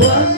ಬಂದ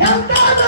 ಎಂತಾದ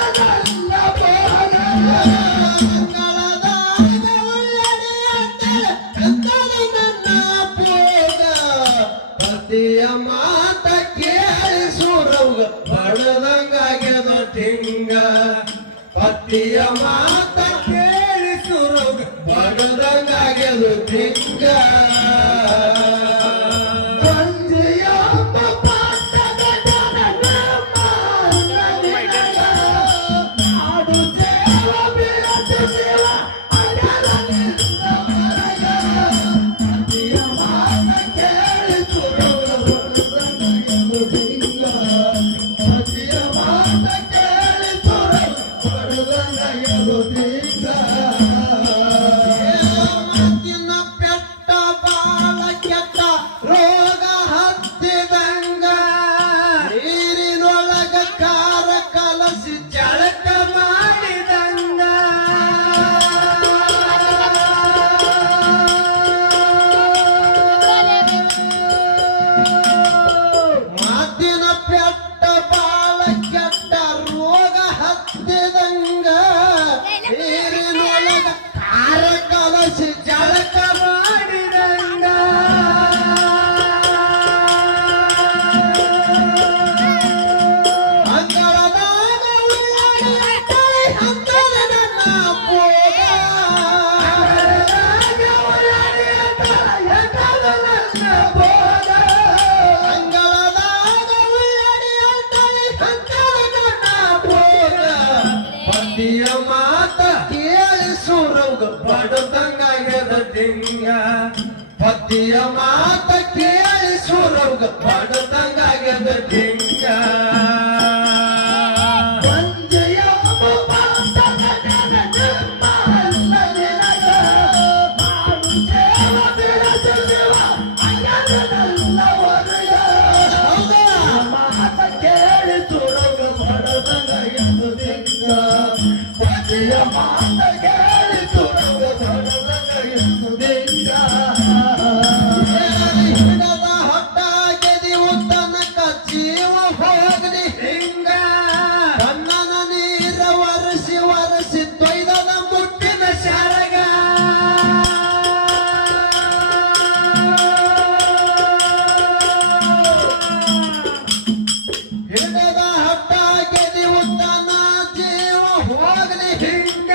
King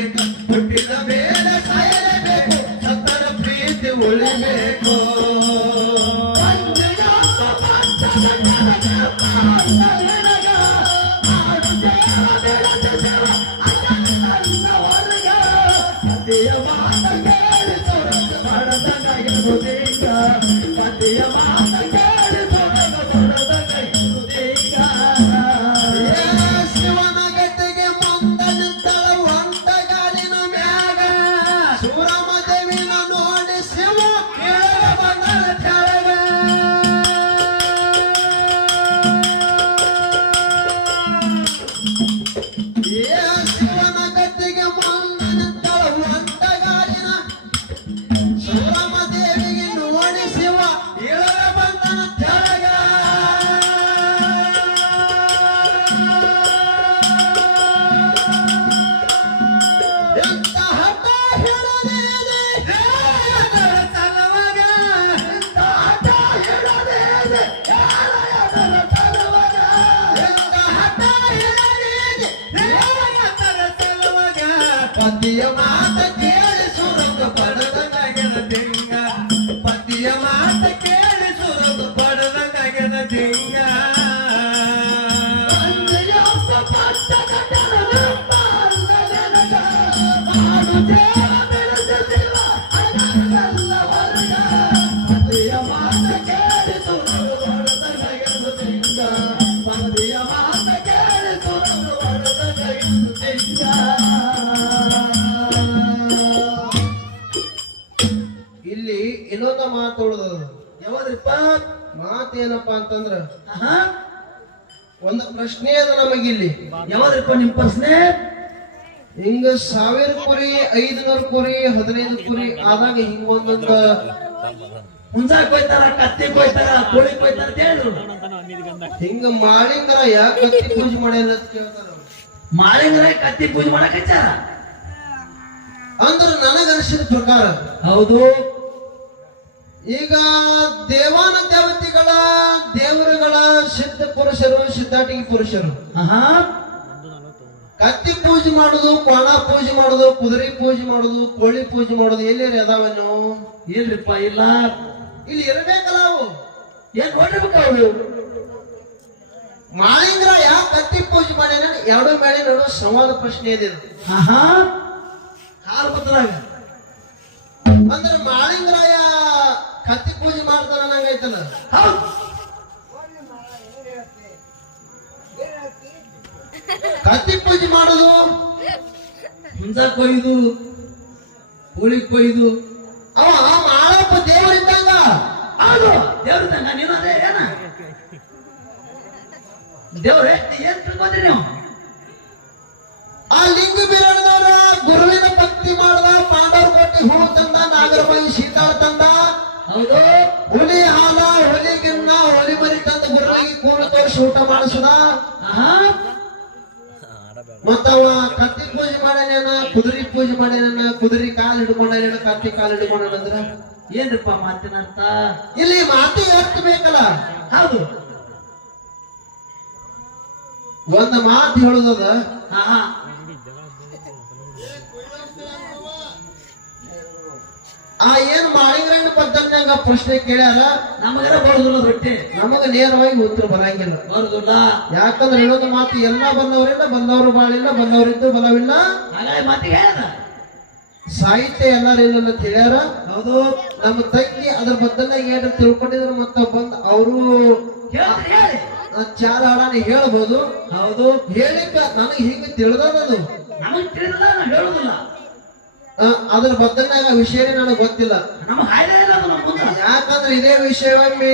একটু cadeia ಅಂತಂದ್ರ? ಒಂದು ಪ್ರಶ್ನೆ ಅದ ನಮಗಿಲ್ಲಿ. ಯಾವ್ದಪ್ಪ ನಿಮ್ ಪ್ರಶ್ನೆ? ಹಿಂಗ ಸಾವಿರ ಕುರಿ ಐದ್ನೂರು ಕುರಿ ಹದಿನೈದು ಕುರಿ ಆದಾಗ ಹಿಂಗ ಒಂದೊಂದು ಹುಂಜಾಕ್ ಕೊಯ್ತಾರ ಕತ್ತಿ ಕೊಯ್ತಾರ ಕೋಳಿ ಕೊಯ್ತಾರ ಅಂತ ಹೇಳಿದ್ರು ಹಿಂಗ ಮಾಳಿಂಗರ ಯಾಕೆ ಕತ್ತಿ ಪೂಜೆ ಮಾಡ್ಯಾರ ಅಂತ ಕೇಳ್ತಾರ. ಮಾಳಿಂಗರ ಕತ್ತಿ ಪೂಜೆ ಮಾಡಕ್ ಹಚ್ಚಾರ? ಅಂದ್ರ ನನಗ ಅನಿಸಿದ ಪ್ರಕಾರ ಹೌದು. ಈಗ ದೇವಾನ ದೇವತೆಗಳ ದೇವರುಗಳ ಸಿದ್ಧ ಪುರುಷರು ಸಿದ್ಧಾಟಿಗೆ ಪುರುಷರು. ಕತ್ತಿ ಪೂಜೆ ಮಾಡುದು ಕೋಣ ಪೂಜೆ ಮಾಡುದು ಕುದುರೆ ಪೂಜೆ ಮಾಡುದು ಕೋಳಿ ಪೂಜೆ ಮಾಡುದು ಎಲ್ಲೇರಿ ಅದಾವನು ಇಲ್ರಿಪ್ಪ ಇಲ್ಲ. ಇಲ್ಲಿ ಇರಬೇಕಲ್ಲ ಅವು. ಏನ್ ನೋಡಿರ್ಬೇಕು ಅವ್ರು? ಮಾಳಿಂಗ್ರ ಯಾ ಕತ್ತಿ ಪೂಜೆ ಮಾಡ್ಯಾನ? ಎರಡು ಮೇಲೆ ನಡುವ ಸಂವಾದ ಪ್ರಶ್ನೆ ಇದೆ ಹಾಲು ಬತ್ತದಾಗ ಅಂದ್ರೆ ಪೂಜೆ ಮಾಡ್ತಾನ ನಂಗೈತಲ್ಲ ಹೌದು. ಕತ್ತಿ ಪೂಜೆ ಮಾಡುದು ಹುಂಜಾಕ್ ಕೊಯ್ದು, ಹುಳಿ ಕೊಯ್ದು. ಅವ ಆ ಮಾಳಪ್ಪ ದೇವರಿದ್ದಂಗ. ಹೌದು ದೇವ್ರ ತಂಗ ನೀನು ಅದೇ, ಏನ? ದೇವ್ರೆ ಏನ್ ತಿಳ್ಕೊಂಡ್ರಿ ನೀವು? ಆ ಲಿಂಗ ಬಿರಣದವ್ರ ಗುರುವಿನ ಭಕ್ತಿ ಮಾಡ್ದ ಪಾಂಡವ್ರ ಕೊಟ್ಟಿ ಹೂ ತಂದ ನಾಗರಬಾಯಿ ಶೀತಾಳ ತಂದ. ಹುಲಿ ಹಾಲ ಹುಲಿ ಗಿನ್ನ ಹುಲಿ ಮರಿ ತಂದ ಗುರುವಿಗೆ ಕೂರು ತೋರಿಸಿ ಊಟ ಮಾಡಿಸದ? ಮತ್ತವ ಕತ್ತಿ ಪೂಜೆ ಮಾಡ್ಯಾನ ಕುದುರೆ ಪೂಜೆ ಮಾಡ್ಯಾನ ಕುದುರೆ ಕಾಲು ಹಿಡ್ಕೊಂಡ್ಯಾನ ಕತ್ತಿ ಕಾಲ್ ಹಿಡ್ಕೊಂಡಂದ್ರ ಏನ್ರಿಪ್ಪ ಮಾತಿನ ಅರ್ಥ? ಇಲ್ಲಿ ಮಾತು ಅರ್ಥ ಬೇಕಲ್ಲ? ಹೌದು. ಒಂದ್ ಮಾತು ಹೇಳುದದ? ಆಹಾ. ಆ ಏನ್ ಮಾಡಿದ್ರೇನು ಪದ್ಧತಿನಾಗ ಪ್ರಶ್ನೆ ಕೇಳ್ಯಾರ? ನಮಗರ ಬರುದಿಲ್ಲ ರೊಟ್ಟಿ. ನಮಗ ನೇರವಾಗಿ ಉತ್ತರ ಬರಂಗಿಲ್ಲ. ಬರುದಿಲ್ಲ. ಯಾಕಂದ್ರೆ ಹೇಳೋದು ಮಾತು ಎಲ್ಲ ಬಂದವರಿಲ್ಲ ಬಂದವರು ಬಾಳಿಲ್ಲ ಬಂದವರಿದ್ದು ಬಲವಿಲ್ಲ. ಹಾಗಾಗಿ ಮಾತು ಹೇಳ ಸಾಹಿತ್ಯ ಎಲ್ಲರಿಲ್ಲ ತಿಳಿಯಾರ ಹೌದು. ನಮ್ಮ ತಂಗಿ ಅದ್ರ ಬದ್ದನ್ನ ಏನಾರ ತಿಳ್ಕೊಂಡಿದ್ರು ಮತ್ತ ಬಂದ್ ಅವರು ಹೇಳ್ರಿ ಹೇಳಿ ಚಾರ ಹಾಡಾನ ಹೇಳ್ಬೋದು. ಹೌದು. ಹೇಳಿಕ ನನಗೆ ಹಿಂಗೆ ತಿಳಿದದು ನಮಗ್ ತಿಳಿದ ಹೇಳುದಿಲ್ಲ. ಅದ್ರ ಬದ್ದಾಗ ವಿಷಯನೇ ನನಗೆ ಗೊತ್ತಿಲ್ಲ. ನಮಗ್ ಹಾಯ್ದೆ ಇಲ್ಲ ಅದು ನಮ್ಮ ಮುಂದ. ಯಾಕಂದ್ರೆ ಇದೇ ವಿಷಯವೊಮ್ಮೆ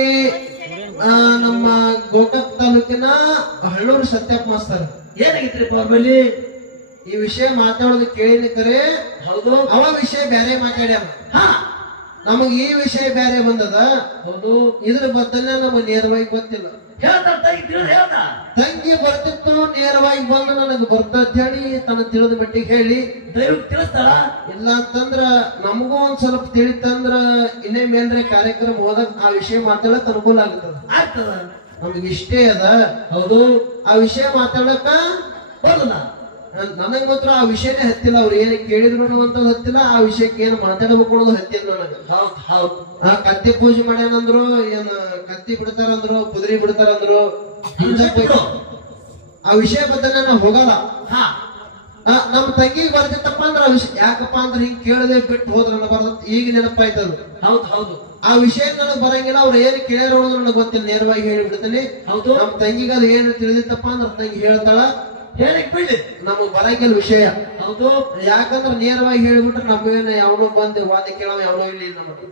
ನಮ್ಮ ಗೋಕಾಕ್ ತಾಲೂಕಿನ ಹಳ್ಳೂರು ಸತ್ಯಪ್ಪ ಮಾಸ್ತರ್. ಏನಾಗಿತ್ರಿಪ್ಪ ಅವ್ರ ಈ ವಿಷಯ ಮಾತಾಡೋದು ಕೇಳಿದ್ರೆ ಹೌದು. ಅವ ವಿಷಯ ಬೇರೆ ಮಾತಾಡ್ಯಾವ ಹಾ. ನಮಗ್ ಈ ವಿಷಯ ಬೇರೆ ಬಂದದ? ಹೌದು. ಇದ್ರ ಬದಲೇ ನಮಗ್ ನೇರವಾಗಿ ಗೊತ್ತಿಲ್ಲ. ಹೇಳ್ತಾರ ತಾಯಿ ತಿಳಿದು ಹೇಳ್ದ ತಂಗಿ ಬರ್ತಿತ್ತು ನೇರವಾಗಿ ಬಂದು ನನಗೆ ಬರ್ತದ ಹೇಳಿ ತನ್ನ ತಿಳಿದ ಮಟ್ಟಿಗೆ ಹೇಳಿ. ದಯವಿಟ್ಟು ತಿಳಿಸ್ತಾರ? ಇಲ್ಲ ಅಂತಂದ್ರ ನಮಗೂ ಒಂದ್ ಸ್ವಲ್ಪ ತಿಳಿತಂದ್ರ ಇನ್ನೇ ಮೇಲ್ರೆ ಕಾರ್ಯಕ್ರಮ ಹೋದಾಗ ಆ ವಿಷಯ ಮಾತಾಡಕ್ ಅನುಕೂಲ ಆಗ್ತದ. ಆಗ್ತದ. ನಮ್ಗೆ ಇಷ್ಟೇ ಅದ. ಹೌದು. ಆ ವಿಷಯ ಮಾತಾಡಕ ಬರಲ್ಲ. ನನಗ್ ಮಾತ್ರ ಆ ವಿಷಯನೇ ಹತ್ತಿಲ್ಲ. ಅವ್ರು ಏನು ಕೇಳಿದ್ರು ಅಂತ ಹತ್ತಿಲ್ಲ. ಆ ವಿಷಯಕ್ಕೆ ಏನು ಮಾತಾಡ್ಬೇಕು ಅನ್ನೋದು ಹತ್ತಿಲ್ಲ ನನಗೆ. ಹೌದ್ ಹೌದು. ಆ ಕತ್ತಿ ಪೂಜೆ ಮಾಡ್ಯಾನಂದ್ರು ಏನ್ ಕತ್ತಿ ಬಿಡ್ತಾರಂದ್ರು ಕುದುರೆ ಬಿಡ್ತಾರಂದ್ರು. ಆ ವಿಷಯ ಬದ್ದ ನಾ ಹೋಗಲ್ಲ. ಹಾ. ಹಾ ನಮ್ ತಂಗಿಗೆ ಬರ್ತಿತ್ತಪ್ಪ ಅಂದ್ರೆ ಆ ವಿಷಯ ಯಾಕಪ್ಪ ಅಂದ್ರೆ ಹಿಂಗ್ ಕೇಳದೆ ಬಿಟ್ಟು ಹೋದ್ರ ಬರ್ತದ ಈಗ ನೆನಪಾಯ್ತದ. ಹೌದು ಹೌದು. ಆ ವಿಷಯ ನನಗೆ ಬರಂಗಿಲ್ಲ. ಅವ್ರು ಏನ್ ಕೇಳಿರೋದು ನನಗೆ ಗೊತ್ತಿಲ್ಲ. ನೇರವಾಗಿ ಹೇಳಿಬಿಡ್ತೀನಿ. ಹೌದು. ನಮ್ ತಂಗಿಗೆ ಅದು ಏನು ತಿಳಿದಿತ್ತಪ್ಪ ಅಂದ್ರೆ ತಂಗಿ ಹೇಳ್ತಾಳ ಹೇಳಿಕ್ ಬಿಡಿ ನಮಗ್ ಬರಂಗಿಲ್ಲ ವಿಷಯ. ಹೌದು. ಯಾಕಂದ್ರ ನೇರವಾಗಿ ಹೇಳ್ಬಿಟ್ರೆ ನಮ್ಗೇನ ಯಾವನೋ ಬಂದು ವಾದ ಕೇಳೋ ಯಾವನೋ ಇಲ್ಲಿ ನಮಗೆ.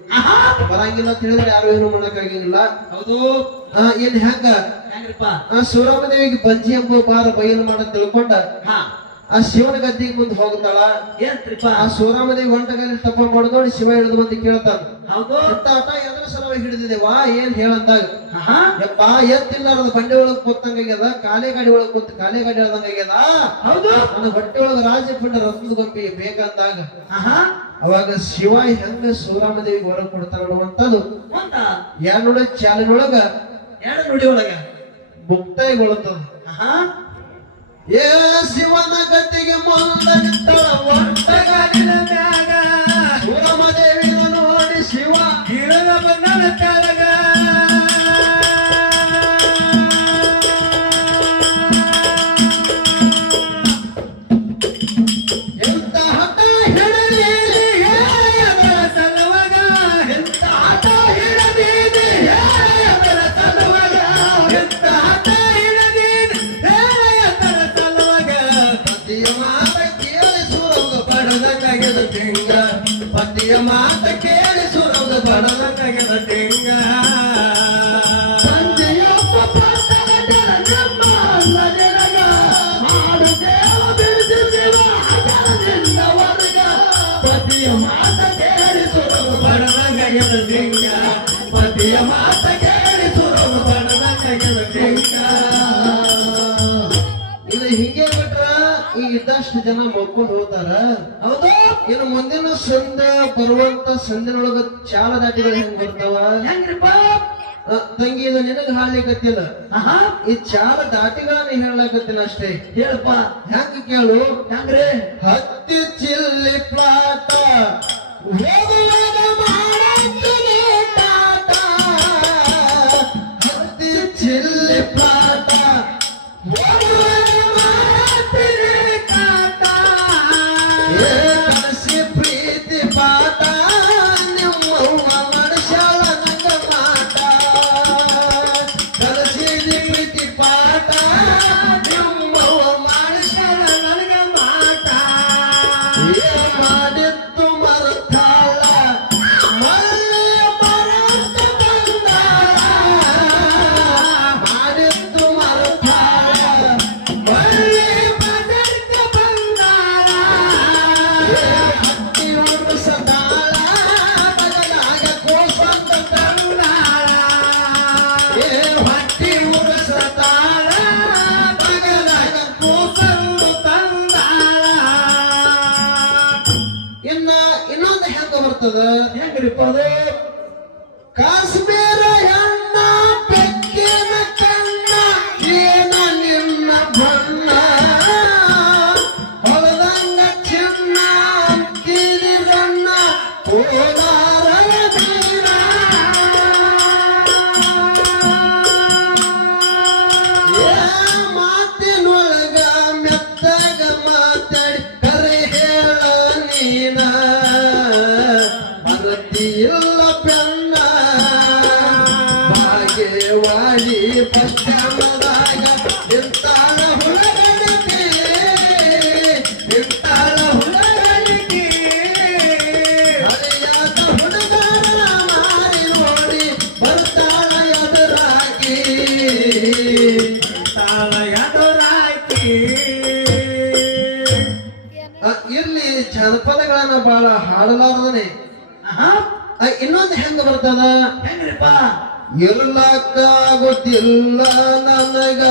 ಬರಂಗಿಲ್ಲ ಅಂತ ಹೇಳಿದ್ರೆ ಯಾರು ಏನು ಮಾಡಕ್ಕಾಗಿಲ್ಲ ಹೌದು. ಇಲ್ಲಿ ಹೆಂಗ? ಹೆಂಗ್ರಿಪ್ಪ? ಆ ಶಿವರಾಮದೇವಿಗೆ ಬಂಜಿ ಎಂಬ ಬಾರ ಬಯಲು ಮಾಡ ತಿಳ್ಕೊಂಡ. ಆ ಶಿವನ ಗದ್ದಿಗೆ ಮುಂದೆ ಹೋಗ್ತಾಳ. ಏನ್ರಿಪ್ಪ ಆ ಶಿವರಾಮದೇವಿ ಹೊಂಟಗಲ್ಲಿ ತಪ್ಪ ಮಾಡಿದೋಡಿ ಶಿವ ಹಿಡಿದು ಬಂದು ಕೇಳ್ತಾನ. ಹೌದು. ಆಟ ಎದ್ರ ಸಲುವಾಗಿ ಹಿಡಿದಿದೆ? ವಾ ಏನ್ ಹೇಳಂದಾಗ. ಯಪ್ಪ ಎತ್ತಿಲ್ಲಾರದ ಬಂಡೆ ಒಳಗ್ ಕೂತಂಗಾಗ್ಯದ ಕಾಲೇ ಗಾಡಿ ಒಳಗ್ ಕೂತ್ ಕಾಲೇ ಗಾಡಿ ಹೇಳ್ದಂಗಾಗ್ಯದ ಹೌದು. ನನ್ನ ಹೊಟ್ಟೆ ಒಳಗ ರಾಜಪಿಂಡ ರತ್ನದ ಗೊಂಬಿ ಬೇಕಂದಾಗ ಅವಾಗ ಶಿವ ಹೆಂಗ ಶಿವರಾಮದೇವಿಗೆ ಹೊರ ಕೊಡ್ತಾರ ಅನ್ನುವಂಥದ್ದು ಎರಡು ನೋಡ ಚಾಲಿನೊಳಗ ಎರಡು ನುಡಿ ಒಳಗ. ಮುಕ್ತಾಯಗೊಳ್ಳುತ್ತದೆ. ಏ ಶಿವನ ಗತಿಗೆ ನಿಂತಳ ಒಟ್ಟಗಾಲಿನ ಮ್ಯಾಗ. ಶಿವರಾಮದೇವಿನ ನೋಡಿ ಶಿವ. ಗಿಡದ ಬಂದನ ಪತಿಯ ಮಾತ ಕೇಳಿ ಸುರಗು ಪಡದಂಗಾಗ್ಯದ ಸಿಂಗ ಪತಿಯ ಮಾತ ಕೇಳಿ ಸುರಗು ಪಡದಂಗಾಗ್ಯದ ಸಿಂಗ ಇದು ಹೀಗೆ ಬಿಟ್ರ ಈ ಇದ್ದಷ್ಟು ಜನ ಮಕ್ಕೊಂಡು ಹೋಗ್ತಾರ. ಹೌದು. ಇನ್ನು ಮುಂದಿನ ಸಂಧ ಬರುವಂತ ಸಂದಿನೊಳಗ ಚಾಲ ದಾಟಿಗಳು ಹೆಂಗ್ ಬರ್ತಾವ? ಹೆಂಗ್ರಿಪ್ಪ? ತಂಗಿ ಇದು ನಿನಗ ಆಹಾ. ಈ ಚಾಲ ದಾಟಿಗಳನ್ನ ಹೇಳಕತ್ತಿನ ಅಷ್ಟೇ. ಹೇಳಪ್ಪ. ಹೆಂಗ ಕೇಳು? ಹ್ಯಾಂಗ್ರೆ ಹತ್ತಿ ಚಿಲ್ಲಿ ಪ್ಲಾಟ. ಹೋಗುವಾಗ ಹೆಂಗ ಬರ್ತದ ಹೆಂಗ್ರಿಪ್ಪ ಭಾಗ್ಯವಾಡಿ ಪಶ್ಚಿಮದಾಗ ನಿಂತಾಳ ಹುಳಗಣಿಕೆ ನಿಂತಾಳ ಹುಳಗಣಿಕೆ ಹರಿಯಾದ ಹುಡುಗರ ಮಾರಿ ನೋಡಿ ಬರ್ತಾಳ ಎದುರಾಗಿ ತಾಳ ಎದುರಾಕಿ. ಆ, ಇಲ್ಲಿ ಜನಪದಗಳನ್ನ ಬಹಳ ಹಾಡಲಾರ್ದನೆ. ಇನ್ನೊಂದು ಹೆಂಗ ಬರ್ತದ? ಹೆಂಗ್ರಿಪ್ಪ? ಇರ್ಲಕ್ಕಾಗುತ್ತಿಲ್ಲ ನನಗ.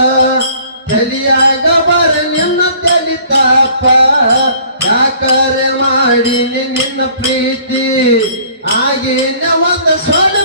ತಲಿಯಾಗ ಬರ ನಿನ್ನ ತಲಿತಾಪ ಯಾಕರೆ ಮಾಡಿ ನಿನ್ನ ಪ್ರೀತಿ. ಆಗಿನ ಒಂದು ಸ್ವಲ್ಪ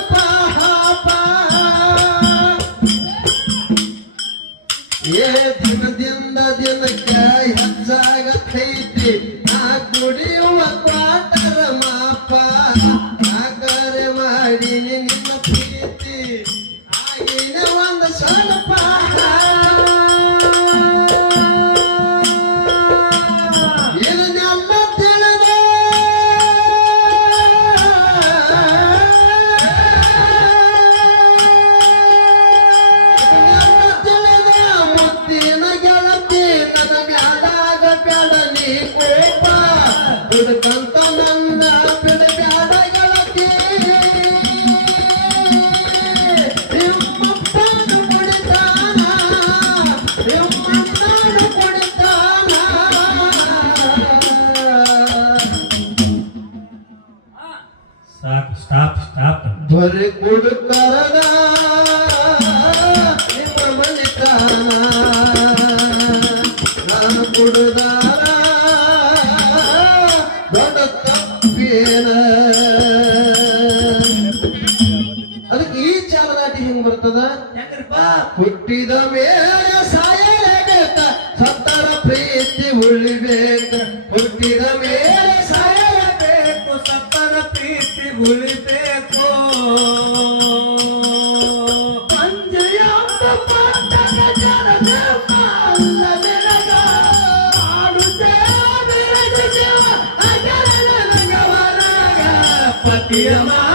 ಪ್ರೀತಿ ಉಳಿಬೇಕು ಹುಟ್ಟಿದ ಮೇಲೆ ಸಾಯಬೇಕು ಸಪ್ಪನ ಪ್ರೀತಿ ಉಳಿಬೇಕು ಪತಿಯ ಮಾ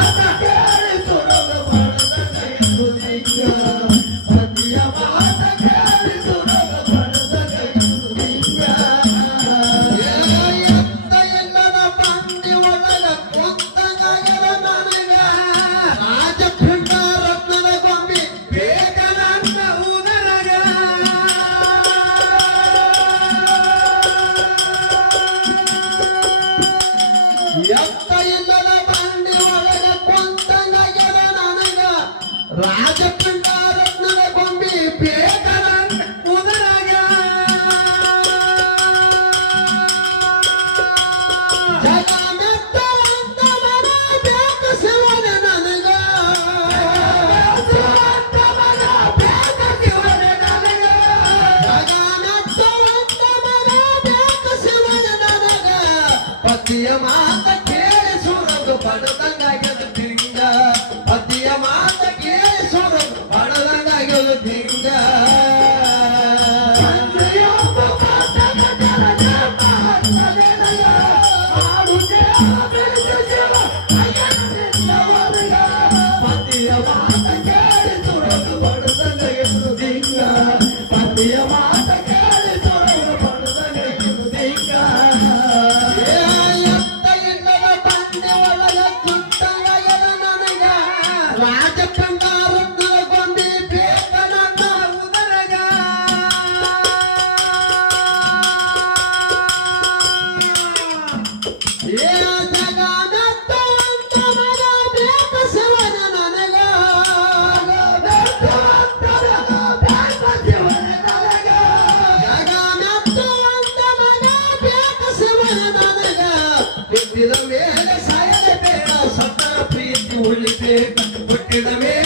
கண்டுபிடித்து கண்டுபிடிடமே